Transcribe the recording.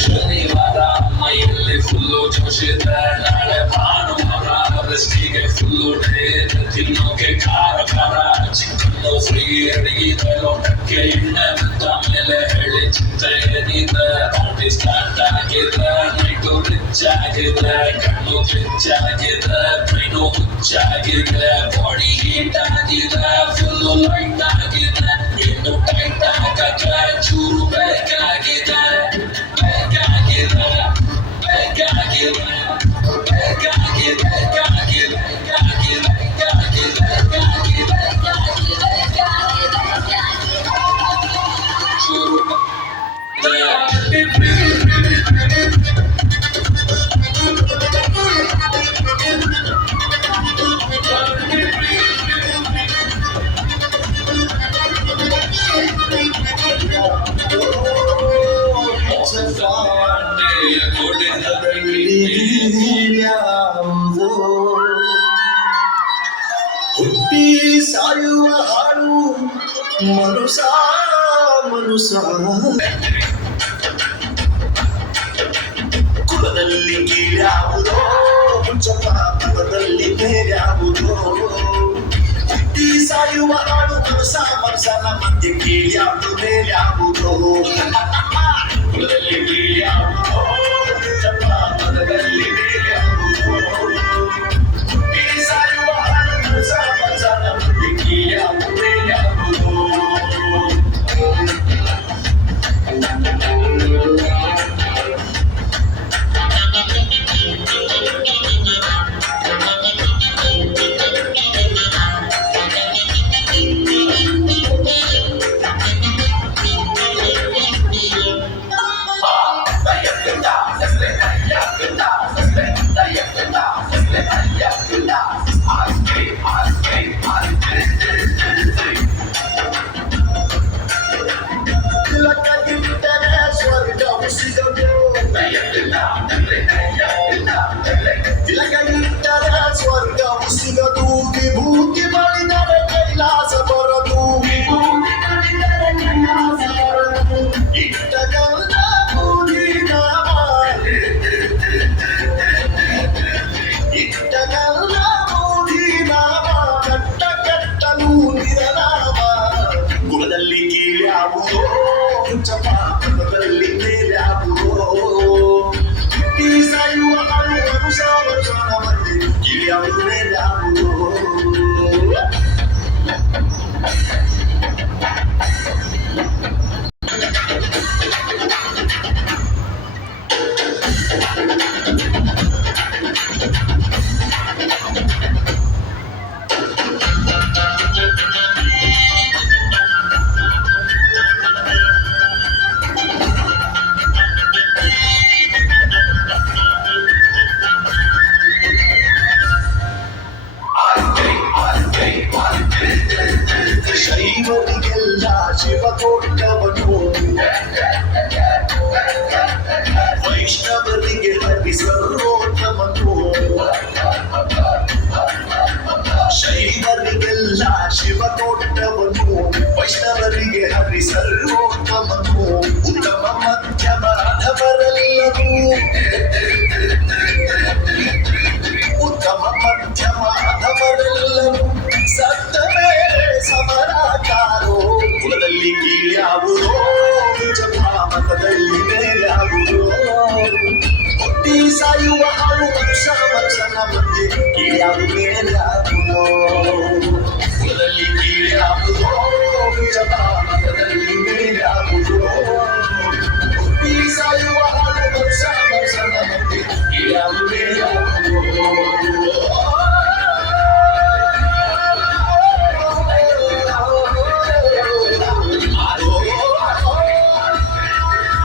ಶನಿವಾರ ಮೈಯಲ್ಲಿ ಫುಲ್ಲು ಜೋಶಿದೆ, ನಾಳೆ ಭಾನುವಾರ ರಸ್ಟಿಗೆ ಫುಲ್ಲು ಡೇ, ತಿನ್ನೋಕೆ ಖಾರ ಖಾರ ಚಿಕ್ಕನ್ನು ಫ್ರೀ ಅಡಿಗೆ ಲೋಟಕ್ಕೆ ಎಣ್ಣೆ ಬಿದ್ದ ಮೇಲೆ ಹೇಳಿ ಚಿಂತೆ ಏನಿದೆ. ಪಾರ್ಟಿ ಸ್ಟಾರ್ಟ್ ಆಗಿದೆ, ನೈಟು ರಿಚ್ ಆಗಿದೆ, ಕಣ್ಣು ರಿಚ್ ಆಗಿದೆ, ಬ್ರೈನು ಹುಚ್ಚಾಗಿದೆ, ಬಾಡಿ ಹೀಟ್ ಆಗಿದೆ, ಫುಲ್ಲು ಲೈಟ್ ಆಗಿದೆ, ಇನ್ನು ಟೈಟ್ ಆಗಕ್ಕೆ ಚೂರು ಬೇಕಾಗಿದೆ. ಹುಟ್ಟಿ ಸಾಯುವ ಹಾಡು ಮನುಸ ಮನುಸ, ಕುಲದಲ್ಲಿ ಕೀಳ್ಯಾವುದೋ ಕುಲದಲ್ಲಿ ಬೇರ್ಯಾವುದೋ. ಹುಟ್ಟಿ ಸಾಯುವ ಹಾಡು ಮನುಸ ಮನುಸನ ಮಧ್ಯೆ ಕೀಳ್ಯಾವುದು ಬೇರ್ಯಾವುದೋ. ಕುಲದಲ್ಲಿ ಕೀಳ್ಯಾವುದೋ ಪದದಲ್ಲಿ ಬೇರ್ಯಾವುದೋ. ಸ್ವರ್ಗ ಸಿಗದು ವಿಭೂತಿ ಬಳಿದರೆ ಕೈಲಾಸ ಬರದು. ಇಟ್ಟ ಗಂಧ ಬೂದಿನ ಇಟ್ಟ ಗಂಧ ಬೂದಿನ ಕಟ್ಟ ಕಟ್ಟಲು ನಿರನಾಮ. ಗುಣದಲ್ಲಿ ಕೀಳ್ಯಾವುದೋ ಚಪಾದಲ್ಲಿ ಮೇಲ್ಯಾವುದೋ. ಸಾಯುವ ಹಾಡು ಮನುಷ್ಯ ಮನುಷ್ಯನ ಮಧ್ಯೆ ಕೀಳ್ಯಾವುದು ಮೇಲ್ಯಾವುದೋ. ಶೈವರಿಗೆ ಶಿವ ಕೊಟ್ಟವನು ವೈಷ್ಣವರಿಗೆ ಹರಿ ಸರ್ವೋತ್ತಮನು ಶೈವರಿಗೆಲ್ಲ ಶಿವ ಕೊಟ್ಟವನು ವೈಷ್ಣವರಿಗೆ ಹರಿ ಸರ್ವೋತ್ತಮನು ಉತ್ತಮ ಮಧ್ಯಮ ಅಧಮರೆಲ್ಲರೂ ಉತ್ತಮ ಮಧ್ಯಮ ಅಧಮರೆಲ್ಲರೂ ಸತ್ತ ಮೇಲೆ ಸಮರಾಕಾರೋ ಕುಲದಲ್ಲಿ ಕೀಳ್ಯಾವುದೋ ಜಪಾಮತದಲ್ಲಿ ಮೇಲಾವುದೋ ಹುಟ್ಟಿ ಸಾಯುವ ಹಾಳು ಮನುಷ್ಯನ ಮಧ್ಯೆ ಕೀಳ್ಯಾವು ಮೇಲಾವುದೋ ಕುಲದಲ್ಲಿ ಕೀಳ್ಯಾವುದೋ ಜಪಾಮತ